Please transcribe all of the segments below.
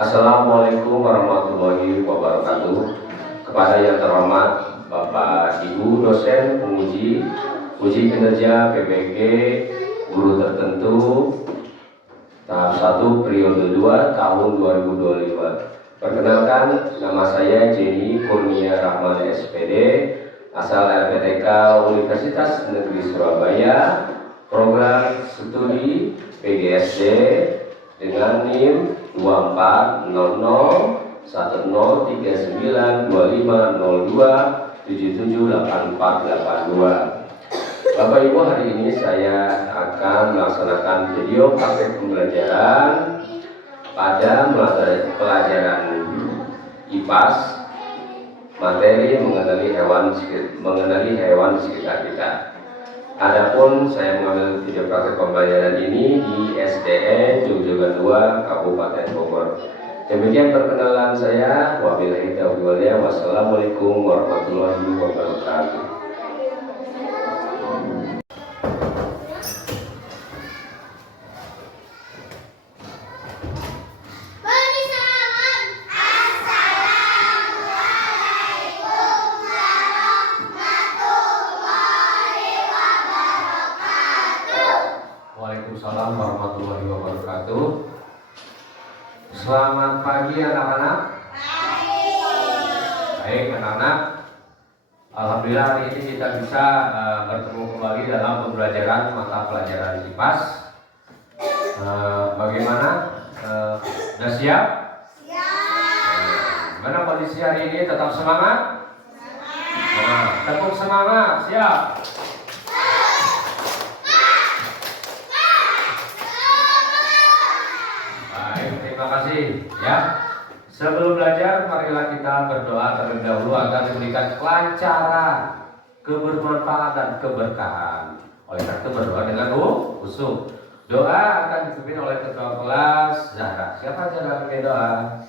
Assalamualaikum warahmatullahi wabarakatuh. Kepada yang terhormat Bapak Ibu dosen penguji uji kinerja PPG guru tertentu tahap 1 periode 2 tahun 2025. Perkenalkan, nama saya Jenny Kurnia Rahman SPD, asal LPTK Universitas Negeri Surabaya, program studi PGSD dengan NIM 240010392502778482. Bapak Ibu, hari ini saya akan melaksanakan video praktek pembelajaran pada pelajaran IPAS, materi mengenali hewan di sekitar kita. Adapun saya mengambil video praktek pembelajaran ini di SDN Jogja 2 Kabupaten Bogor. Demikian perkenalan saya. Wabillahi taufiq wal hidayah. Wassalamualaikum warahmatullahi wabarakatuh. Waalaikumsalam warahmatullahi wabarakatuh. Selamat pagi anak-anak. Baik anak-anak, alhamdulillah hari ini kita bisa bertemu kembali dalam pembelajaran mata pelajaran IPAS. Bagaimana? Sudah siap? Gimana kondisi hari ini? Tetap semangat? Tepuk semangat, siap? Terima kasih ya. Sebelum belajar, marilah kita berdoa terlebih dahulu agar diberikan kelancaran, kebermanfaatan dan keberkahan. Oleh karena itu berdoa dengan khusyuk. Doa akan dipimpin oleh ketua kelas Zahra. Siapa Zahra pakai doa?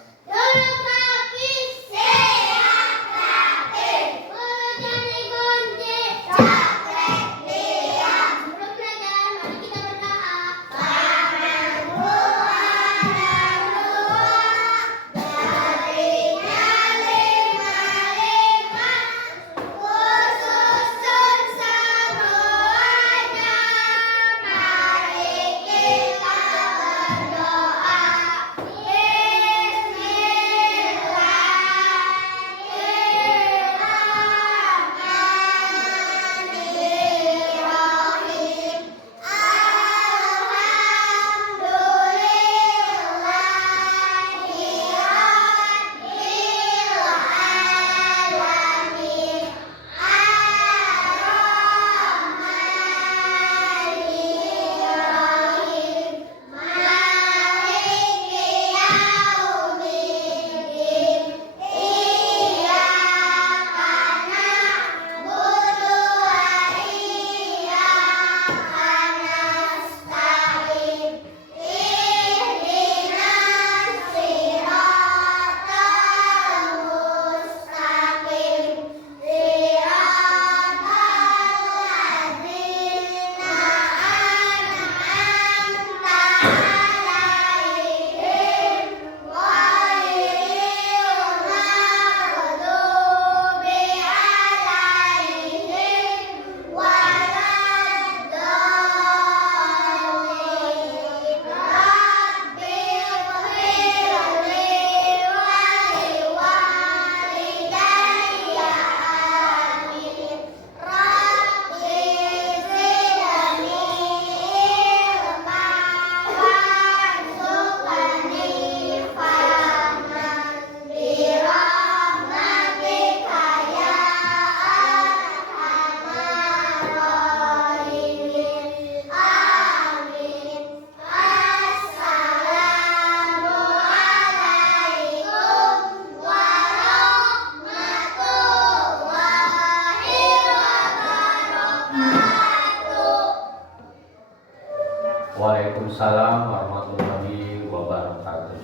Waalaikumsalam warahmatullahi wabarakatuh.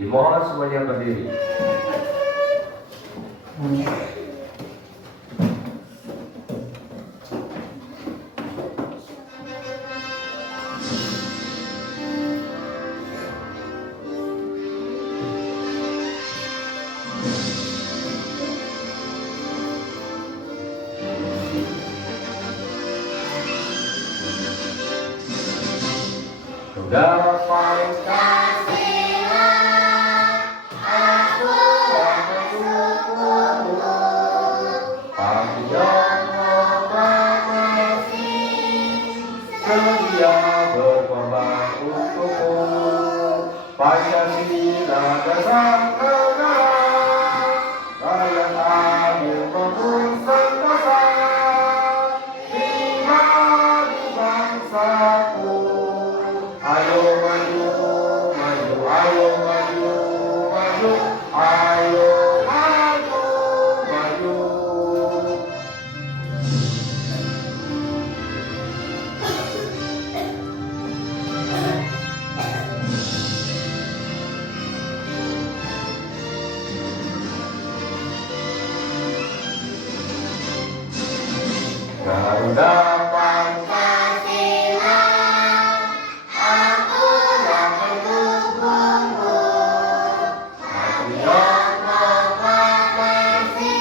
Dimohon semuanya berdiri. Pancasila dasar negara, rakyat adil memutuskan dasar, lima di bangsaku. Ayo maju, maju, ayo maju, maju, ayo maju, maju. Garuda Pancasila, aku yang mendukungmu. Aku yang mengawasi,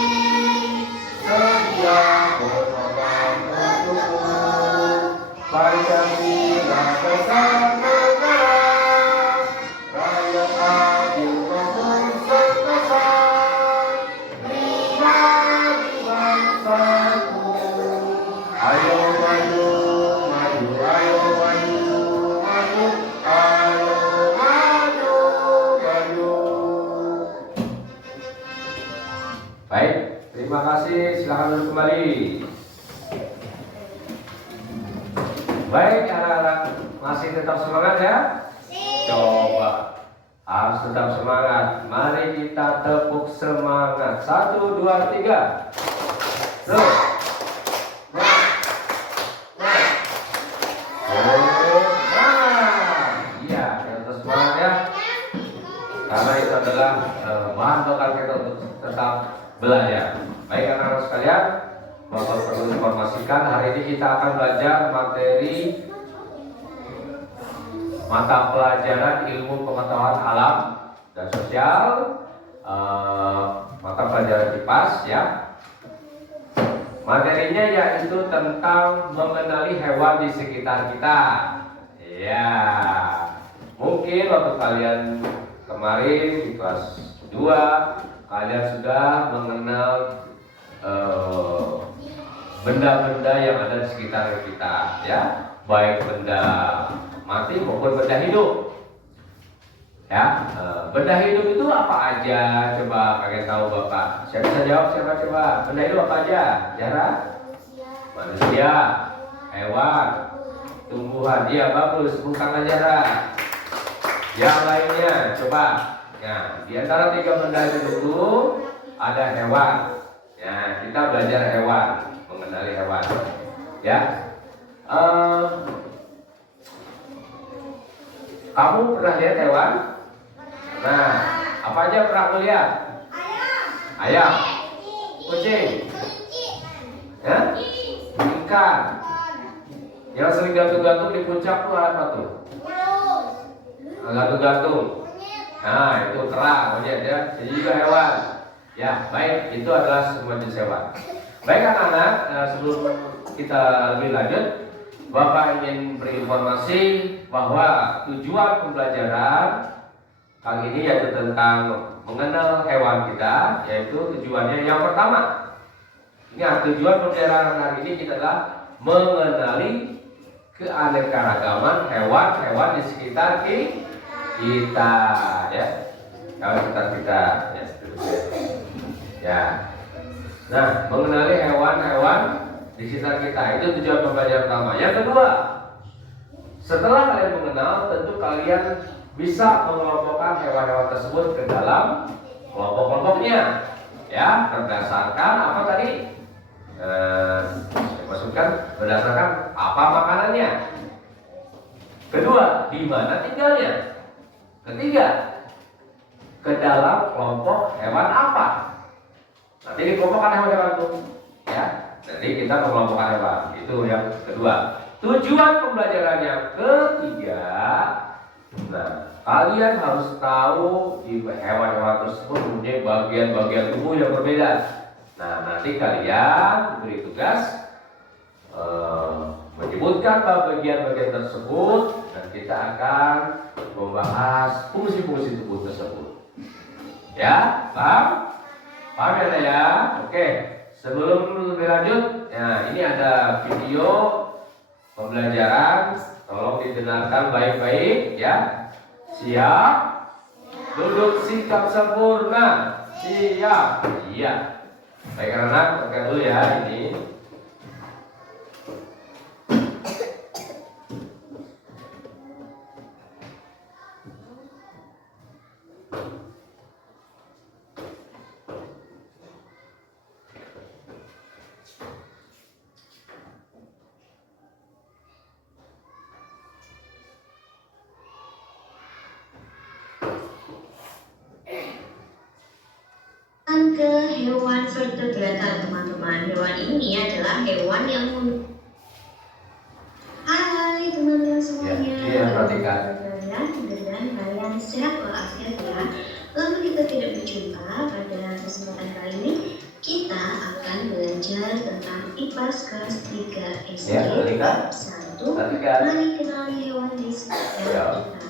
sedia berkorban untukmu. Pancasila dasar negara, rakyat adil memutuskan dasar, lima di bangsaku. Ayo maju, maju, ayo maju, maju, ayo maju, maju. Baik, terima kasih. Silakan duduk kembali. Baik, anak-anak masih tetap semangat ya? Coba harus tetap semangat. Mari kita tepuk semangat. 1, 2, 3. Terus. Karena itu adalah bahan bakar kita untuk tetap belajar. Baik anak-anak sekalian, Bapak perlu informasikan hari ini kita akan belajar materi mata pelajaran ilmu pengetahuan alam dan sosial, mata pelajaran IPAS ya. Materinya yaitu tentang mengenali hewan di sekitar kita. Ya, mungkin waktu kalian kemarin di kelas 2 kalian sudah mengenal benda-benda yang ada di sekitar kita ya, baik benda mati maupun benda hidup ya. Benda hidup itu apa aja? Coba kalian tahu Bapak? Siapa bisa jawab? Siapa coba? Benda hidup apa aja? Jara? Manusia, hewan, tumbuhan. Iya bagus, bukan Jara. Yang lainnya coba. Nah, di antara 3 benda itu ada hewan. Ya, kita belajar hewan, mengenali hewan. Ya. Kamu pernah lihat hewan? Nah, apa aja pernah kamu lihat? Ayam. Kucing. Ya? Ikan. Yang sering gantung-gantung di puncak tuh apa tuh? Gantung-gantung. Nah, itu kera, monyet ya. Jadi juga hewan. Ya, baik, itu adalah semua jenis hewan. Baik anak-anak, sebelum kita lebih lanjut, Bapak ingin berinformasi bahwa tujuan pembelajaran kali ini yaitu tentang mengenal hewan kita, yaitu tujuannya yang pertama. Ingat, tujuan pembelajaran hari ini kita adalah mengenali keanekaragaman hewan-hewan di sekitar kita ya, kalau sekitar kita ya. Nah, mengenali hewan-hewan di sekitar kita itu tujuan pembelajaran pertama. Yang kedua, setelah kalian mengenal, tentu kalian bisa mengelompokkan hewan-hewan tersebut ke dalam kelompok-kelompoknya ya, berdasarkan apa tadi? Saya masukkan berdasarkan apa makanannya. Kedua, di mana tinggalnya. Ketiga, ke dalam kelompok hewan apa. Nanti dikelompokkan hewan-hewan itu ya. Jadi kita mengelompokkan hewan. Itu yang kedua. Tujuan pembelajaran yang ketiga, nah, kalian harus tahu di hewan-hewan tersebut mempunyai bagian-bagian tubuh yang berbeda. Nah, nanti kalian diberi tugas menyebutkan bagian-bagian tersebut dan kita akan membahas fungsi-fungsi tubuh tersebut. Ya, paham? Paham ya? Oke. Sebelum lebih lanjut, nah ini ada video pembelajaran. Tolong didengarkan baik-baik ya. Siap? Duduk sikap sempurna. Siap. Iya. Baik anak, tekan dulu ya ini. Ke hewan vertebrata teman-teman. Hewan ini adalah hewan yang Hai teman-teman semuanya. Perhatikan. Mudah-mudahan kalian sehat walafiat ya. Lama kita tidak berjumpa. Pada kesempatan kali ini kita akan belajar tentang IPAS kelas 3 SD bab 1. Mari kenali hewan di sekitar kita.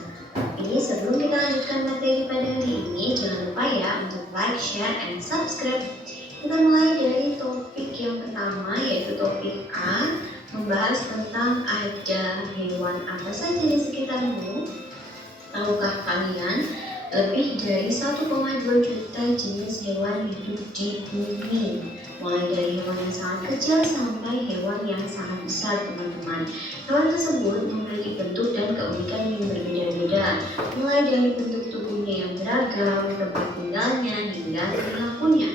Tapi sebelum kita lanjutkan materi pada hari ini, jangan lupa ya untuk like, share, and subscribe. Kita mulai dari topik yang pertama, yaitu topik A, membahas tentang ada hewan apa saja di sekitarmu. Tahukah kalian, lebih dari 1,2 juta jenis hewan hidup di bumi. Mulai dari hewan yang sangat kecil sampai hewan yang sangat besar teman-teman. Hewan tersebut memiliki bentuk dan keunikan yang berbeda-beda. Mulai dari bentuk tubuhnya yang beragam, tempat tinggalnya, hingga perilakunya.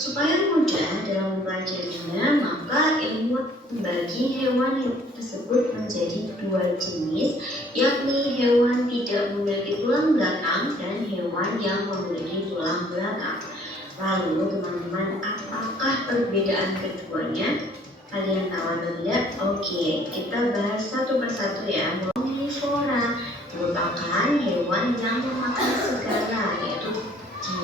Supaya mudah dalam mempelajarinya, maka ilmuwan membagi hewan tersebut menjadi 2 jenis, yakni hewan tidak memiliki tulang belakang dan hewan yang memiliki tulang belakang. Lalu teman-teman, apakah perbedaan keduanya? Kalian tahu atau tidak? Oke, kita bahas satu persatu ya. Omnivora merupakan hewan yang memakan segala, yaitu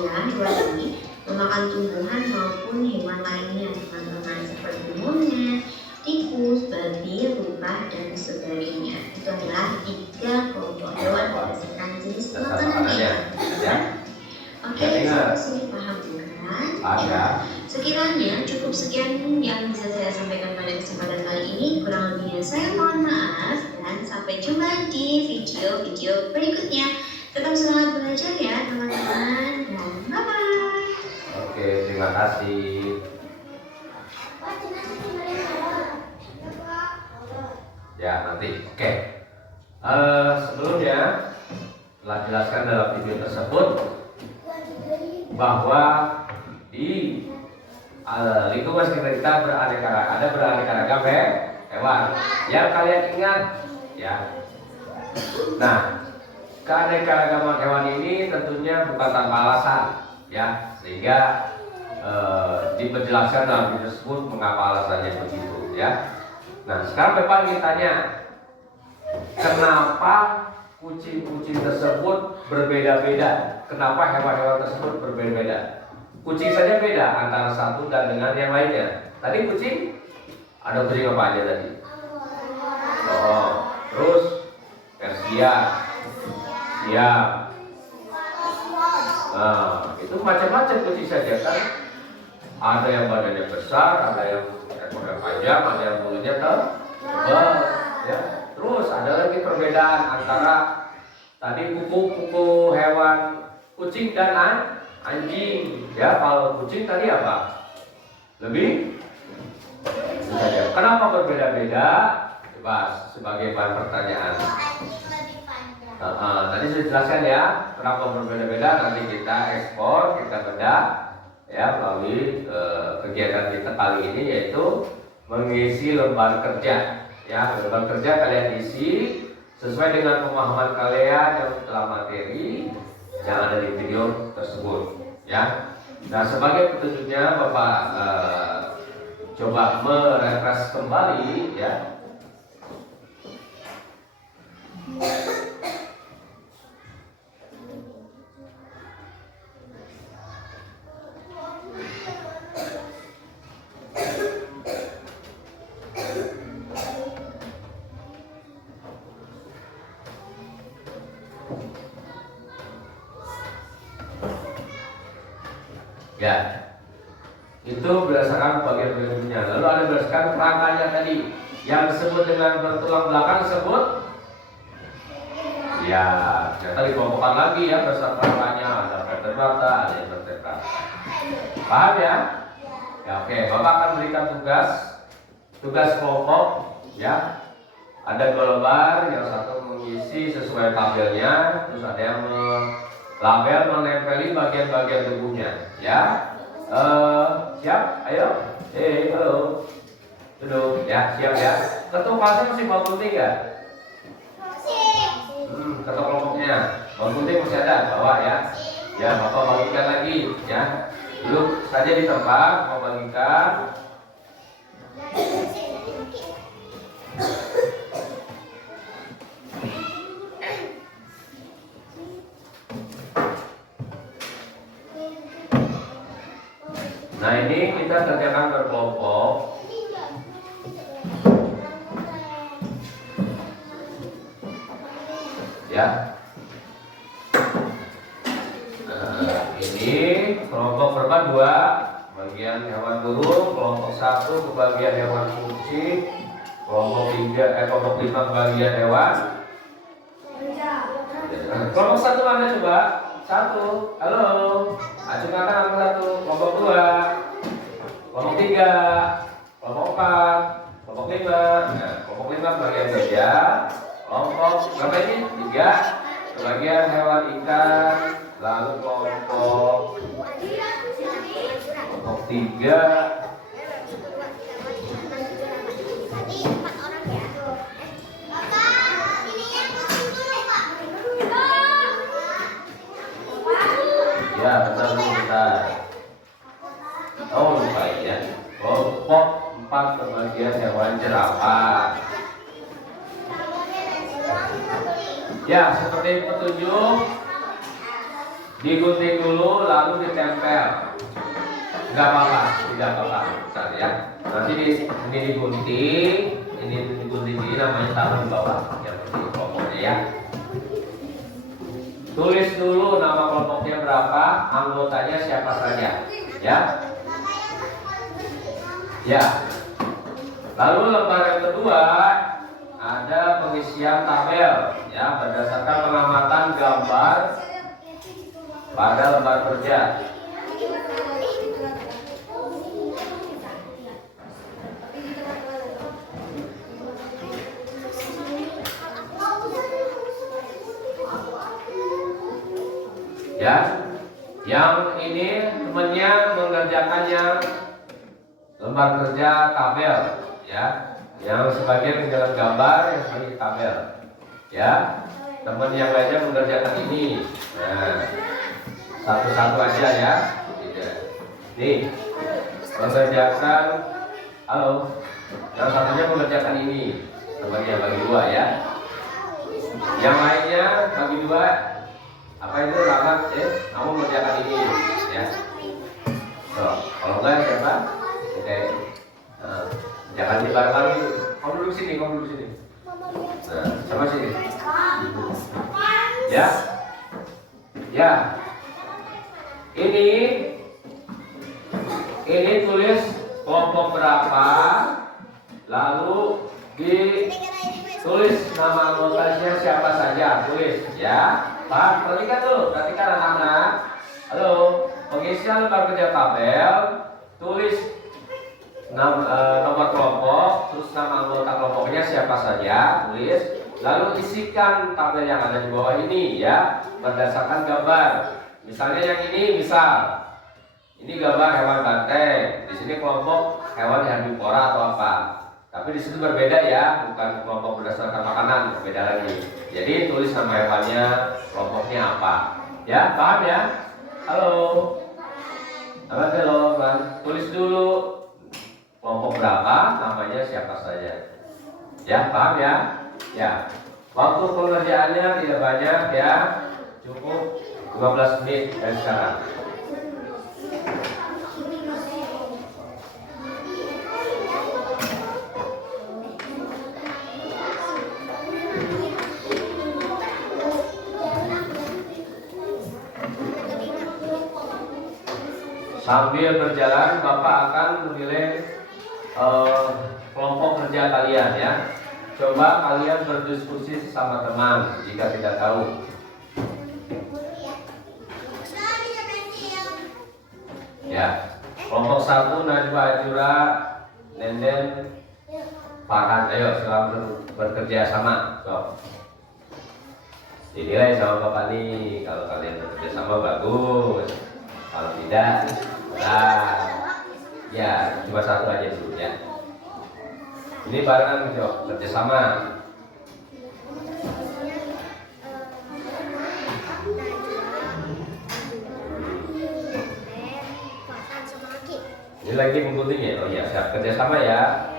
hewan ini memakan tumbuhan maupun hewan lainnya teman-teman, seperti monyet, tikus, babi, rubah, dan sebagainya. Itu adalah 3 kelompok hewan berdasarkan jenis makanannya. Oke, sampai sini paham bukan? Sekiranya cukup sekian yang bisa saya sampaikan pada kesempatan kali ini. Kurang lebihnya saya mohon maaf, dan sampai jumpa di video-video berikutnya. Tetap semangat belajar ya teman-teman, dan bye-bye. Oke, terima kasih. Ya, nanti. Oke. Sebelumnya telah jelaskan dalam video tersebut bahwa di lingkungan sekitar kita beraneka-ragam hewan. Yang kalian ingat ya. Nah, keanekaragaman hewan ini tentunya bukan tanpa alasan ya, sehingga dipenjelaskan dalam video tersebut mengapa alasannya begitu ya. Nah, sekarang Bapak ingin tanya, kenapa kucing-kucing tersebut berbeda-beda? Kenapa hewan-hewan tersebut berbeda-beda? Kucing saja beda antara satu dan dengan yang lainnya. Tadi kucing, ada kucing apa aja tadi? Oh, terus Persia, siap. Nah, itu macam-macam kucing saja kan. Ada yang badannya besar, ada yang ekornya panjang, ada yang mulutnya tebal. Ya. Terus ada lagi perbedaan antara tadi kuku hewan kucing dan anjing. Ya, kalau kucing tadi apa? Lebih saja. Kenapa berbeda-beda? Coba sebagai bahan pertanyaan. Tadi sudah dijelaskan ya, kenapa berbeda-beda. Nanti kita ekspor, kita bedah ya melalui kegiatan kita kali ini, yaitu mengisi lembar kerja. Ya, lembar kerja kalian isi sesuai dengan pemahaman kalian yang telah materi yang ada di video tersebut. Ya. Nah, sebagai petunjuknya Bapak coba merefresh kembali ya. Ya, itu berdasarkan bagian berikutnya. Lalu ada berdasarkan kerangkanya tadi, yang disebut dengan bertulang belakang disebut Ya, ternyata dikelompokkan lagi ya pesertanya, ada vertebrata, ada invertebrata. Paham ya? Ya oke, Bapak akan berikan tugas kelompok ya. Ada gambar, yang satu mengisi sesuai tabelnya, terus ada yang label menempeli bagian-bagian tubuhnya ya. Siap? Ayo. Halo. Duduk ya, siap ya. Ketua kelasnya masih bawa gunting nggak? Ketua kelompoknya bawa gunting masih ada, bawa ya. Ya, Bapak bagikan lagi ya. Duduk saja di tempat, mau bagikan. Nah ini kita kerjakan berkelompok. Ya. Ini kelompok berapa? Dua. Bagian hewan burung. Kelompok satu kebagian hewan kucing. Kelompok lima kebagian hewan. Kelompok satu mana coba? Satu. Halo. Acungkan angka satu. Kelompok dua. Kelompok tiga. Kelompok empat. Kelompok lima. Nah, kelompok lima kebagian gajah. Kelompok berapa ini? Tiga. Kebagian hewan ikan. Lalu kelompok tiga. Ya, bentar. Oh, lupa ya. Kelompok 4 kebagian hewan jerapah. Ya, seperti petunjuk, digunting dulu lalu ditempel. Tidak apa-apa, bentar ya. Nanti ini digunting, ini namanya taruh di bawah, yang penting kelompoknya ya. Tulis dulu nama kelompoknya berapa, anggotanya siapa saja, ya. Ya. Lalu lembar yang kedua ada pengisian tabel, ya, berdasarkan pengamatan gambar pada lembar kerja. Ya, yang ini temannya mengerjakannya lembar kerja tabel, ya. Yang sebagian dengan gambar, yang sebagian tabel, ya. Teman yang lainnya mengerjakan ini. Nah, satu-satu aja ya. Nih, mengerjakan, halo. Yang satunya mengerjakan ini, sebagian bagi dua ya. Yang lainnya bagi dua. Apa itu lakukan? Kamu mengerjakan ini, ya. So, kalau enggak siapa? Oke. Jangan dibareng-bareng. Kamu duduk sini. Nah, sama sini. Ya. Ya. Ini tulis kelompok berapa, lalu ditulis nama anggotanya siapa saja, tulis ya. Pak, perhatikan anak-anak. Halo, pengisian lembar kerja tabel, tulis nomor kelompok, terus nama anggota kelompoknya siapa saja, tulis. Lalu isikan tabel yang ada di bawah ini ya, berdasarkan gambar. Misalnya yang ini, ini gambar hewan banteng. Di sini kelompok hewan herbivora atau apa. Tapi di situ berbeda ya, bukan kelompok berdasarkan makanan, berbeda lagi. Jadi tulis nama hewannya, kelompoknya apa. Ya, paham ya? Halo. Halo, Bang. Tulis dulu kelompok berapa, namanya siapa saja. Ya, paham ya? Ya. Waktu pengerjaannya tidak banyak ya. Cukup 15 menit dari sekarang. Sambil berjalan, Bapak akan menilai kelompok kerja kalian ya. coba kalian berdiskusi sesama teman jika tidak tahu. Ya, kelompok 1 Najwa Ajura, Nenden, Farhan. Ayo, selamat bekerja sama. So, dinilai sama Bapak nih. Kalau kalian bekerja sama bagus. Kalau tidak, nah, ya cuma satu aja dulu ya. Ini barengan Jo, kerjasama. Ini lagi menggunting ya? Oh ya, siap kerjasama ya.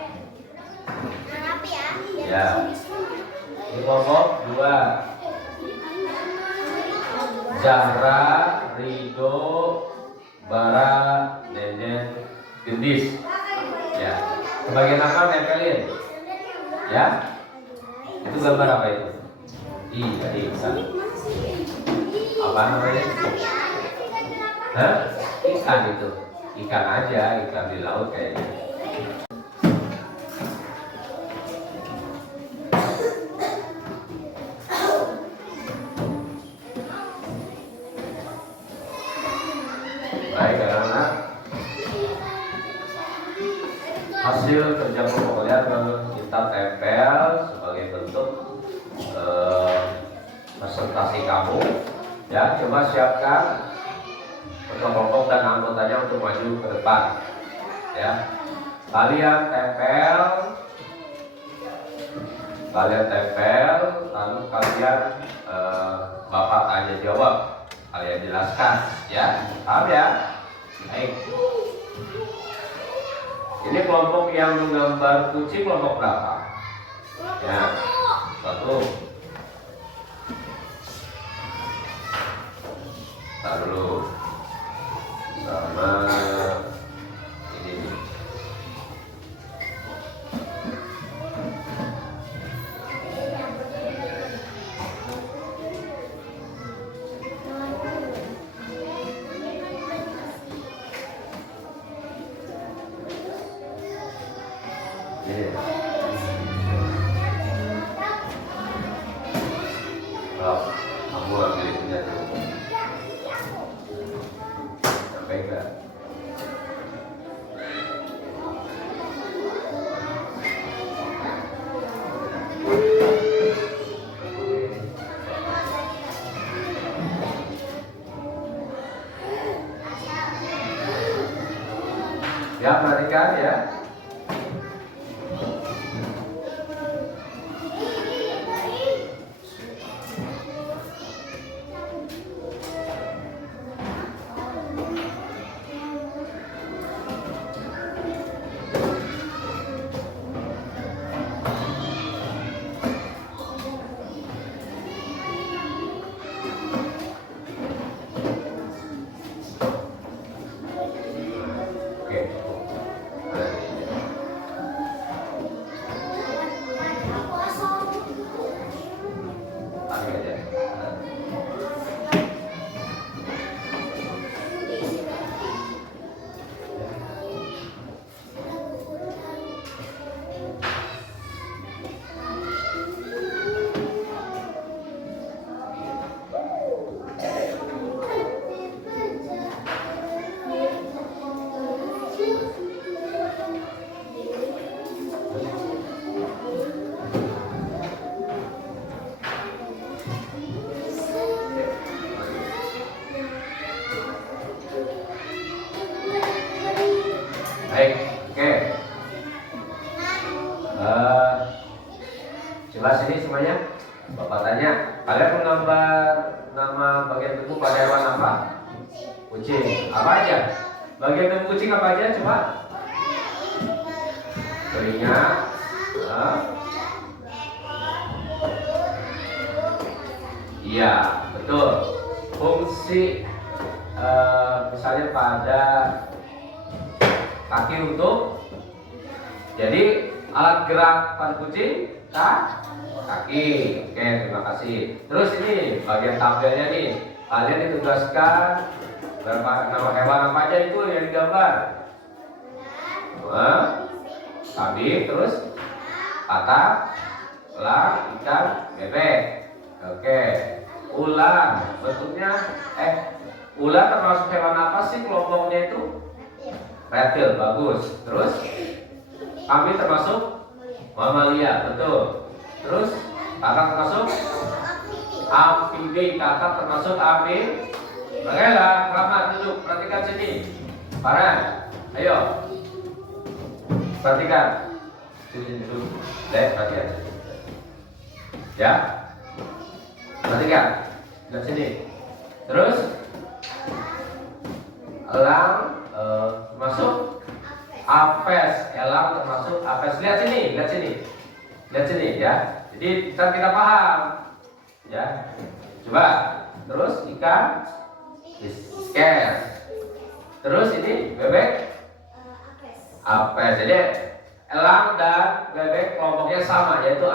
Ya. Ini kelompok 2. Zahra, Rido, Bara, Nenden, Gendis. Ya. Sebagian apa nempelin? Ya. Itu gambar apa itu? Ikan. Apa namanya? Hah? Ikan itu. Ikan aja, ikan di laut kayaknya. Baik anak-anak, hasil kerja kelompok kalian kita tempel sebagai bentuk presentasi kamu. Ya, coba siapkan kelompok dan anggotanya untuk maju ke depan. Ya, kalian tempel, lalu kalian Bapak tanya jawab, kalian jelaskan, ya, paham ya? Baik. Ini kelompok yang menggambar kucing kelompok berapa? Ya, 1. Taruh dulu. Sama ini. Oh, kamu ambil itunya dulu. Sampai enggak? Ya, perhatikan ya. Baik, oke. Jelas ini semuanya? Bapak tanya, kalian menggambar nama bagian tubuh pada hewan apa? Kucing. Apa aja? Bagian tubuh kucing apa aja? Coba. Telinga. Iya, betul. Fungsi misalnya pada kaki untuk, jadi alat gerak pada kucing kaki. Oke, terima kasih. Terus ini bagian tampilnya nih, kalian ditugaskan berapa nama hewan apa aja itu yang digambar? Kambing, terus katak, Elang, ikan, bebek. Oke. Ular bentuknya ular termasuk hewan apa sih kelompoknya itu? Reptil, bagus. Terus kami termasuk mamalia, betul. Terus kakak termasuk amfibi, kakak termasuk amfibi. Baiklah, selamat duduk, perhatikan sini. Farhan, ayo. Perhatikan. Sini duduk. Perhatikan. Ya. Perhatikan. Lihat sini. Terus elang termasuk apes. Elang termasuk apes. Lihat sini, lihat sini. Lihat sini ya. Jadi kita paham. Ya. Coba. Terus ikan ikan. Terus ini bebek apes. Jadi elang dan bebek kelompoknya sama, yaitu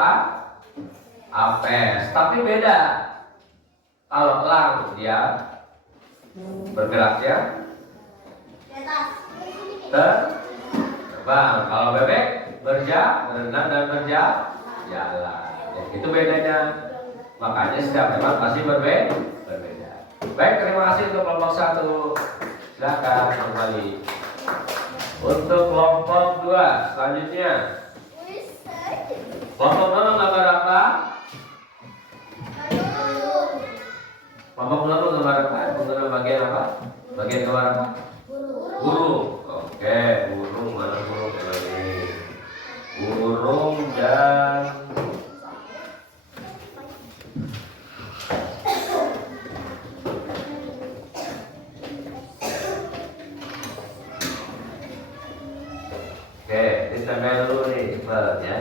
apes. Tapi beda. Kalau elang dia bergeraknya terbang. Kalau bebek berenang dan berjalan. Ya, itu bedanya. Makanya setiap hewan pasti berbeda. Baik, terima kasih untuk kelompok 1. Silakan kembali. Untuk kelompok 2 selanjutnya. Kelompok 2 gambar apa? Kelompok 2 gambar apa? Menggunakan bagian apa? Bagian gambar apa? Burung. Oke, burung, mana burung ini? Burung dan ditempel dulu nih, cepat ya.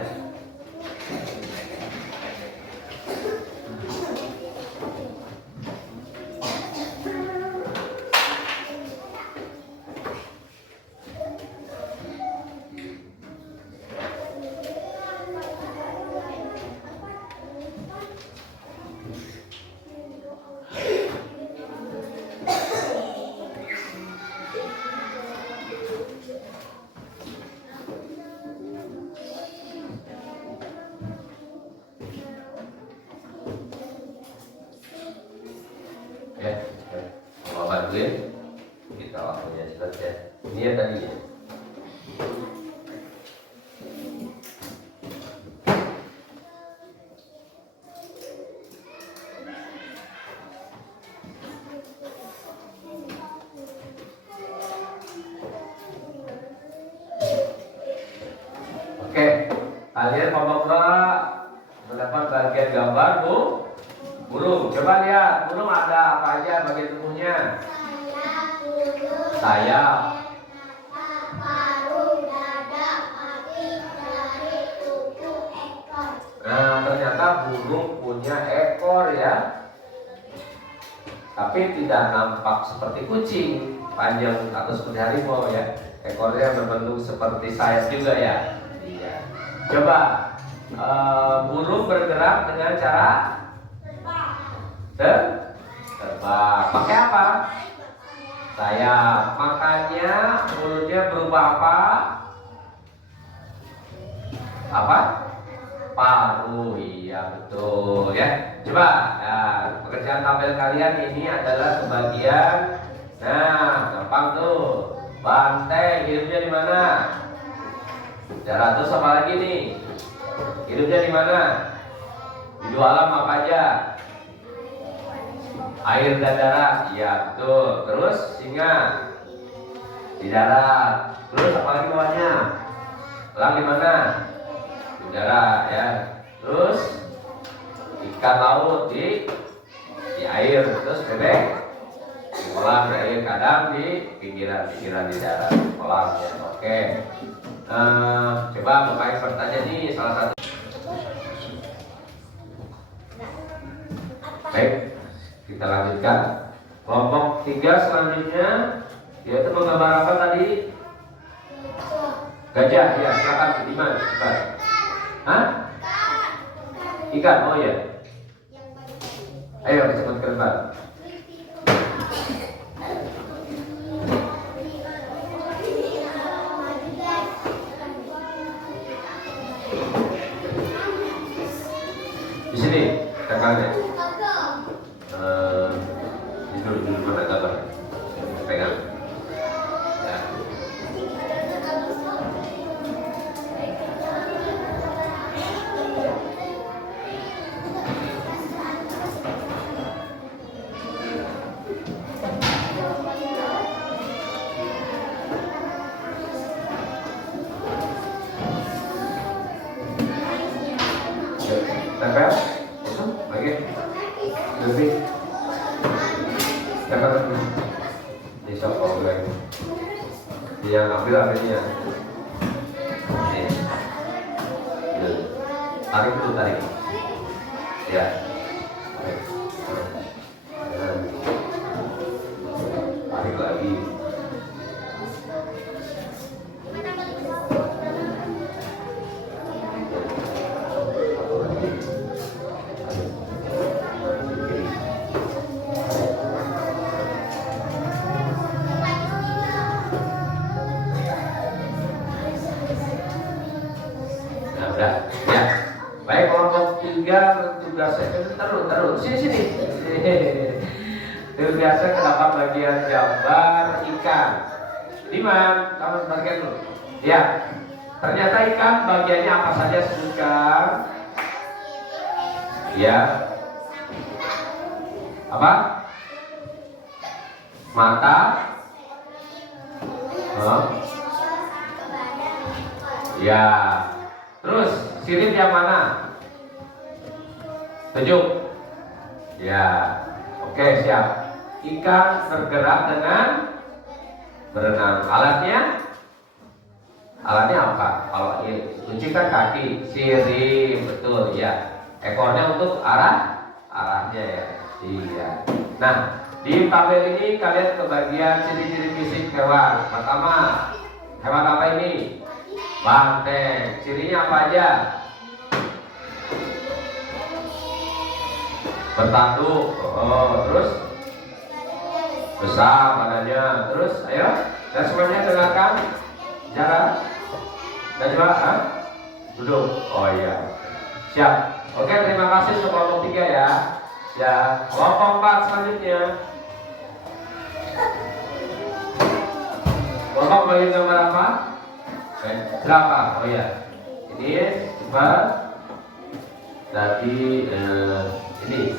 Kita waktunya cepat ya. Ini ya tadi ya. Oke, kalian kelompok 2 mendapat bagian gambar burung. Coba lihat, burung ada apa aja bagian tubuhnya? Sayap, paruh, dada, kaki, jari, kuku, ekor. Nah, ternyata burung punya ekor ya. Tapi tidak nampak seperti kucing, panjang atau seperti harimau ya. Ekornya berbentuk seperti sayap juga ya. Iya. Coba burung bergerak dengan cara terbang. Pakai apa? Sayap. Makanya mulutnya berupa apa? Apa? Paruh. Iya betul ya. Coba pekerjaan tabel kalian ini adalah kebagian. Nah, gampang tuh. Banteng hidupnya di mana? Darat. Terus apa lagi nih? Hidupnya di mana? Di dua alam apa aja? Air dan darat. Iya betul. Terus singa di darat. Terus apa lagi bawahnya? Elang di mana? Di darat ya. Terus ikan laut di air. Terus bebek di kolam, di air. Kadang di pinggiran di darat. Kolamnya. Oke. Coba Bapak bertanya nih salah satu. Baik, kita lanjutkan. Kelompok 3 selanjutnya yaitu menggambar apa tadi? Gajah. Ya, silakan Diman. Coba. Hah? Ikan. Oh ya. Ayo cepat ke depan. Bisa problem. Dia ambil ambilnya. Ini. Tarik dulu tarik. Ya. Tarik. Tarik lagi. Udah, ya. Baik, kelompok 3 tugasnya taruh sini. Tugasnya terdapat bagian gambar ikan. Diman, kamu sebagian dulu. Ya. Ternyata ikan bagiannya apa saja sebutkan? Ya. Apa? Mata. Ya. Terus sirip yang mana? Tunjuk. Ya. Oke, siap. Ikan bergerak dengan berenang. Alatnya apa? Kalau ini tunjukkan kaki, sirip, betul ya. Ekornya untuk arahnya ya. Iya. Nah, di tabel ini kalian kebagian ciri-ciri fisik hewan. Pertama, hewan apa ini? Banteng. Cirinya apa aja? Bertanduk. Terus besar badannya. Terus, ayo, dan semuanya dengarkan. Bicara. Najwa, duduk. Oh iya. Siap. Oke, terima kasih untuk kelompok 3 ya. Ya, kelompok 4 selanjutnya. Kelompok bagian gambar apa? Berapa? Oh iya. Ini coba. Tadi ini.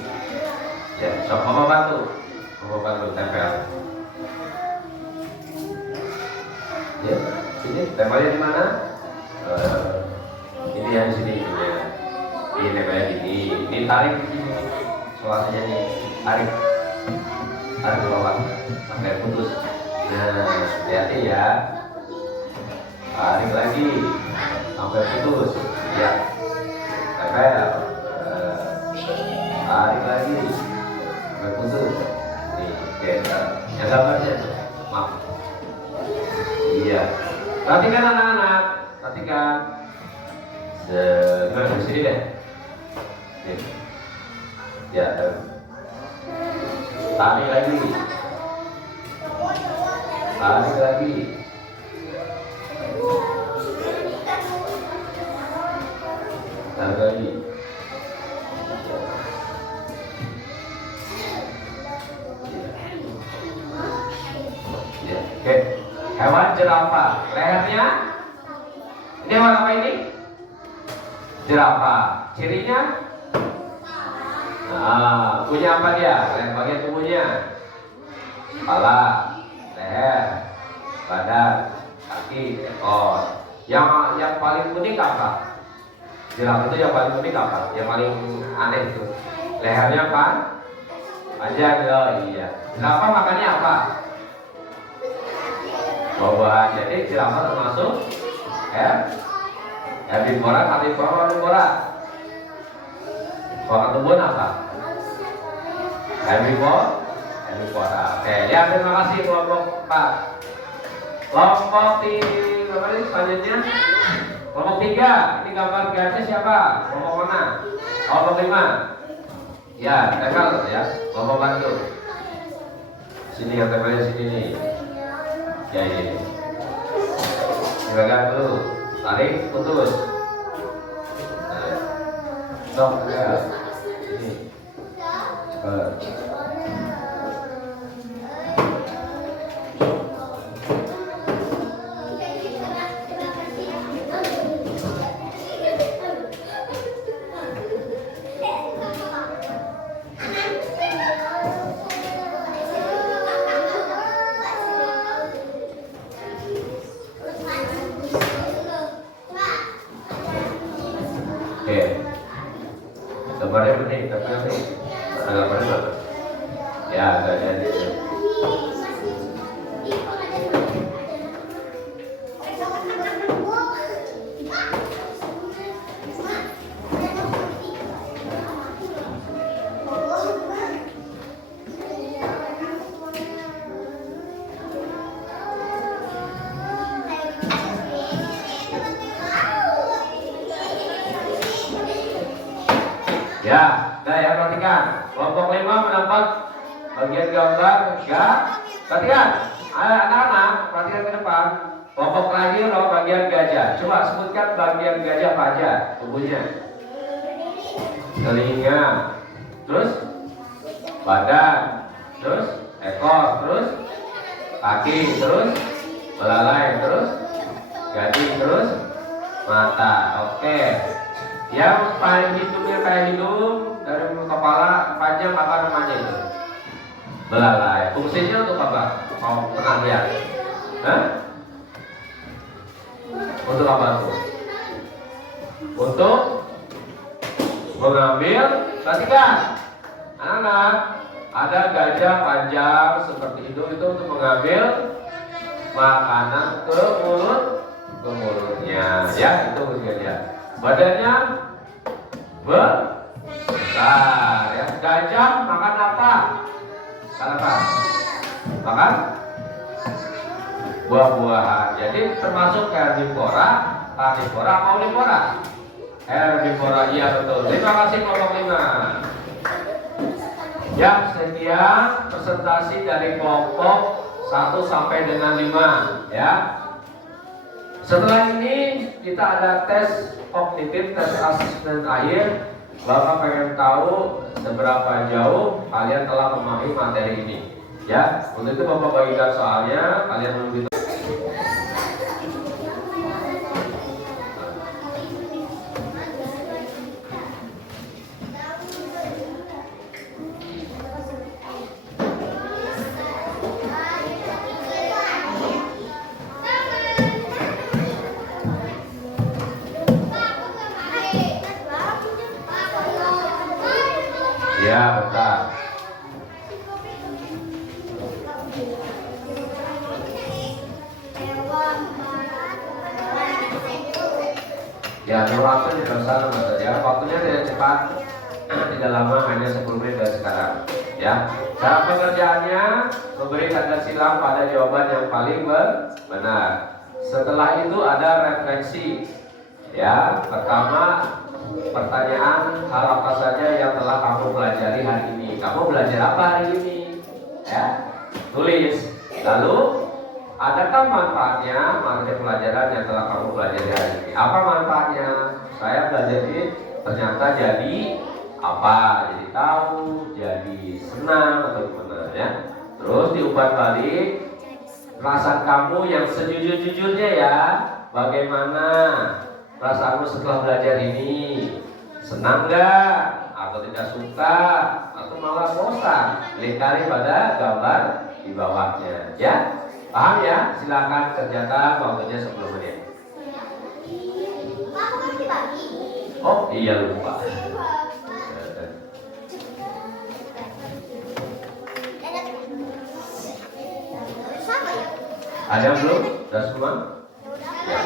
Ya, coba bantu tempel. Ya, sini tempelnya di mana? Ini yang sini ya. Ini tempelnya gini. Ini tarik di sini. Suasanya nih, tarik ke bawah sampai putus. Nah, hati-hati ya. Tarik lagi sampai putus. Ya. Tempel. Tarik lagi sampai putus. Nih, yang gambarnya tuh. Maaf. Iya. Perhatikan anak-anak. Perhatikan. Di sini deh. Nih. Ya. Tarik lagi. Tarik lagi. Tarik lagi. Ya. Oke. Hewan jerapah. Lehernya? Ini hewan apa ini? Jerapah. Cirinya? Nah, punya apa dia? Bagian tubuhnya? Kepala, leher, badan, kaki, ekor. Yang paling unik apa? Jerapah itu yang paling unik apa? Yang paling aneh itu? Lehernya apa? Panjang, oh iya. Jerapah makannya apa? Buah-buahan. Jadi jerapah termasuk herbivora, karnivora. Kalau tumbuhan apa? Herbivora. Oke, ya terima kasih kelompok 4. Kelompok 3 selanjutnya. Kelompok 3. Ini gambar garisnya siapa? Kelompok mana? Kelompok 5. Ya, tempel ya. Kelompok bantu. Sini yang tempelnya sini nih. Ya ini. Silakan dulu. Tarik, putus. Stop ya. Ini. Gambarnya benih, tapi nanti ada gambarnya Ya, nah ya perhatikan. Kelompok 5 mendapat bagian gambar gajah. Perhatikan, anak-anak, perhatikan ke depan. Kelompok terakhir loh bagian gajah. Coba sebutkan bagian gajah apa aja tubuhnya. Telinga, terus badan, terus ekor, terus kaki, terus belalai, terus gading, terus mata. Oke. Yang paling hidungnya kayak hidung dari kepala panjang apa namanya itu? Belalai. Fungsinya untuk apa? Kau pernah lihat? Hah? Untuk apa tuh? Untuk mengambil. Perhatikan, anak-anak, ada gajah panjang seperti itu untuk mengambil makanan ke mulutnya. Ya, itu gajah. Badannya besar. Ya, gajah makan apa? Makan apa? Makan buah-buahan. Jadi termasuk herbivora, karnivora, apa omnivora? Herbivora, iya betul. Terima kasih kelompok 5. Ya, sekian presentasi dari kelompok 1 sampai dengan 5 ya. Setelah ini kita ada tes kognitif, tes asesmen akhir. Bapak pengen tahu seberapa jauh kalian telah memahami materi ini ya. Untuk itu Bapak bagikan soalnya, kalian menunggu. Ya, bentar. Ya, waktu di sana ya. Waktunya tidak cepat, tidak lama, hanya 10 menit dari sekarang. Ya, cara pengerjaannya memberi tanda silang pada jawaban yang paling benar. Setelah itu ada refleksi. Ya, pertama pertanyaan hal apa saja yang telah kamu pelajari hari ini. Kamu belajar apa hari ini? Ya, tulis. Lalu, adakah manfaatnya materi pelajaran yang telah kamu pelajari hari ini? Apa manfaatnya? Saya belajar ini ternyata jadi apa? Jadi tahu, jadi senang atau gimana ya? Terus diubah balik perasaan kamu yang sejujur-jujurnya ya. Bagaimana perasaanmu setelah belajar ini? Senang nggak? Atau tidak suka? Atau malah bosan? Lingkari pada gambar di bawahnya ya. Paham ya? Silakan kerjakan, waktunya 10 menit. Oh iya, lupa. Ada belum? Sudah semua? Ya.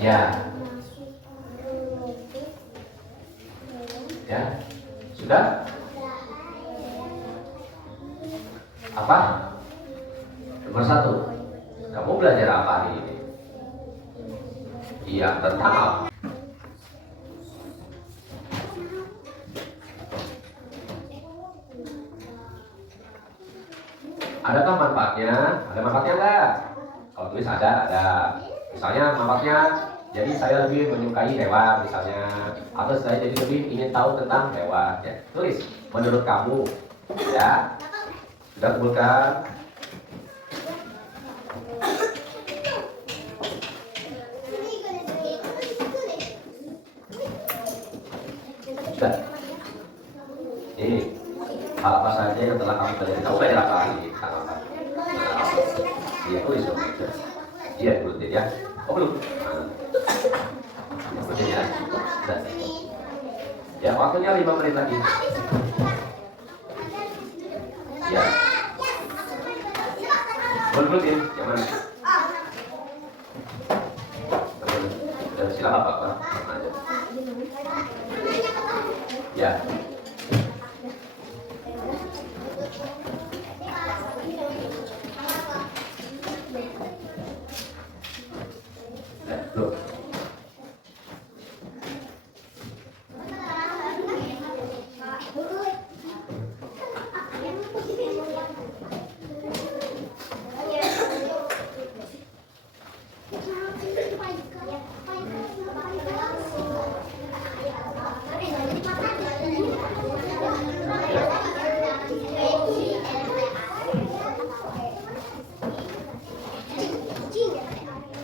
Ya. Ya. Sudah? Apa? Nomor 1. Kamu belajar apa hari ini? Iya, tentang apa? Adakah manfaatnya? Ada manfaatnya enggak? Kalau tulis ada. Misalnya manfaatnya Jadi saya lebih menyukai hewan misalnya, atau saya jadi lebih ingin tahu tentang hewan. Ya, tulis menurut kamu. Ya, sudah kumpulkan. Sudah. Ini hal apa saja yang telah kamu pelajari? Kamu belajar apa hari ini? Tentang apa? Iya, tulis dong. Iya, tulis ya. Oh belum. Tulis ya. Sudah. Ya, waktunya 5 menit lagi. Ya. Belum yang mana? Silakan Pak. Ya. Loh.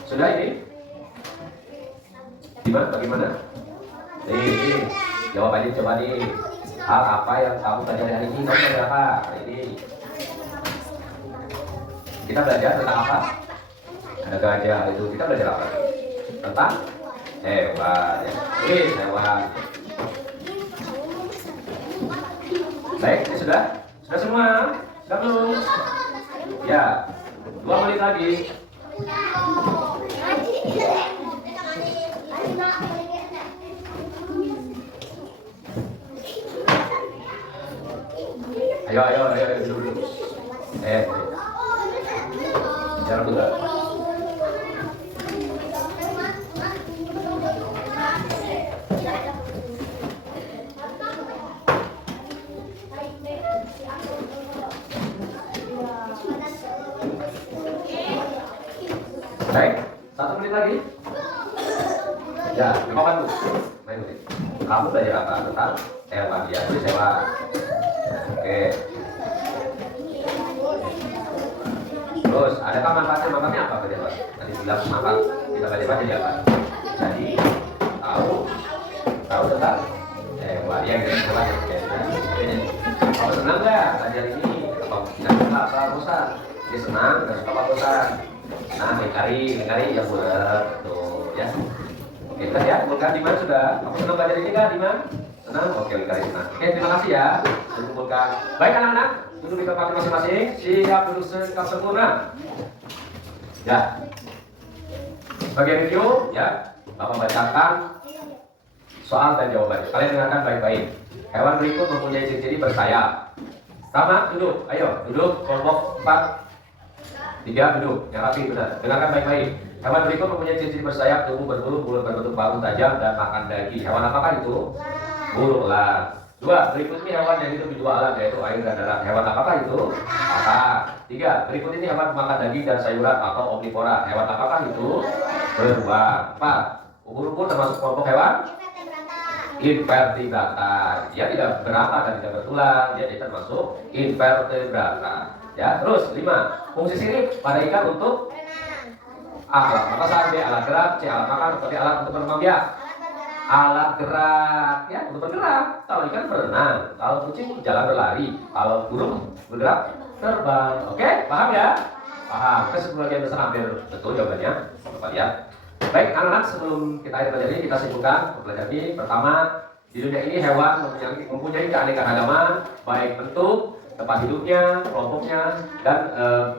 Sudah ini? Gimana? Bagaimana? Nih, jawabannya coba nih. Hal apa yang kamu pelajari hari ini? Kamu belajar apa hari ini? Kita belajar tentang apa? Ada gajah itu. Kita belajar apa? Tentang hewan. Ya. Hewan. Baik, ini sudah? Sudah semua? Sudah belum? Ya, 2 menit lagi. Ayo, dulu. Jangan buka. Baik, 1 menit lagi. Ya, kapan Bu? Main menit. Kamu belajar apa tentang hewan? Ya, itu hewan. Oke. Terus, adakah manfaatnya? Manfaatnya apa belajar hewan? Tadi bilang manfaat kita belajar jadi apa? Jadi tahu tentang hewan. Ya, hewan. Kamu senang nggak belajar ini? Apa tidak suka? Apa bosan? Ini senang, nggak suka apa bosan? Nah, lingkari yang bulat tuh ya. Oke, kita ya, kumpulkan Diman sudah. Kamu senang belajar ini kan, Diman? Senang? Oke, lingkari senang. Oke, terima kasih ya. Sudah kumpulkan. Baik anak-anak, duduk di tempat masing-masing. Siap duduk sekap sempurna. Ya. Sebagai review, ya, Bapak bacakan soal dan jawabannya. Kalian dengarkan baik-baik. Hewan berikut mempunyai ciri-ciri bersayap. Sama, duduk. Ayo, duduk. Kelompok 4. 3 duduk, yang rapi benar. Dengarkan baik-baik. Hewan berikut mempunyai ciri-ciri bersayap, tubuh berbulu, mulut berbentuk palu tajam, dan makan daging. Hewan apakah itu? Burung elang. 2. Berikut ini hewan yang hidup di 2 alam, yaitu air dan darat. Hewan apakah itu? Apa? 3. Berikut ini hewan makan daging dan sayuran atau omnivora. Hewan apakah itu? Beruang. 4. Ubur-ubur termasuk kelompok hewan? Invertebrata. Dia tidak berakar dan tidak bertulang. Dia termasuk invertebrata. Ya, terus 5. Fungsi sirip pada ikan untuk alat pernapasan, B alat gerak, C alat makan, atau D alat untuk berkembang biak. Alat gerak, ya untuk bergerak. Kalau ikan berenang, kalau kucing jalan berlari, kalau burung bergerak terbang. Oke, paham ya? Paham. Keseluruhan besar hampir betul jawabannya. Coba lihat. Baik, anak-anak, sebelum kita akhir pelajaran ini kita simpulkan pelajaran ini. Pertama, di dunia ini hewan mempunyai keanekaragaman, baik bentuk, tempat hidupnya, kelompoknya, dan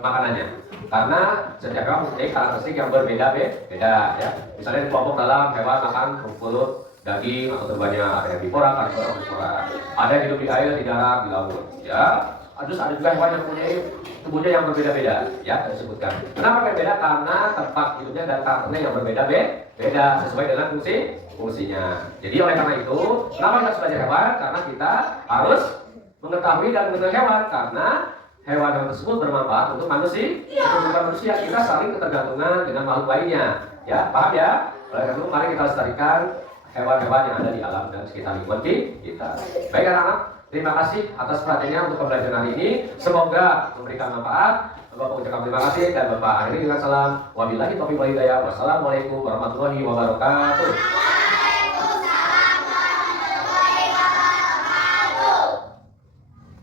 makanannya. Karena setiap hewan mempunyai karakteristik yang berbeda-beda, ya. Misalnya di kelompok dalam hewan makan rumput, daging, atau tubuhnya ada yang bipora, karnivora. Ada yang hidup di air, di darat, di laut, ya. Terus ada juga hewan yang mempunyai tubuhnya yang berbeda-beda, ya, saya sebutkan. Kenapa berbeda? Karena tempat hidupnya dan karakternya yang berbeda-beda sesuai dengan fungsinya. Jadi oleh karena itu, kenapa kita harus belajar hewan? Karena kita harus mengetahui dan mengenal hewan, karena hewan tersebut bermanfaat untuk manusia. Untuk manusia kita saling ketergantungan dengan makhluk lainnya. Ya, paham ya? Oleh karena itu, mari kita lestarikan hewan-hewan yang ada di alam dan sekitar lingkungan kita. Baik anak-anak, terima kasih atas perhatiannya untuk pembelajaran hari ini. Semoga memberikan manfaat. Bapak ucapkan terima kasih dan Bapak akhiri dengan salam. Wabillahi taufiq wal hidayah. Wassalamualaikum warahmatullahi wabarakatuh.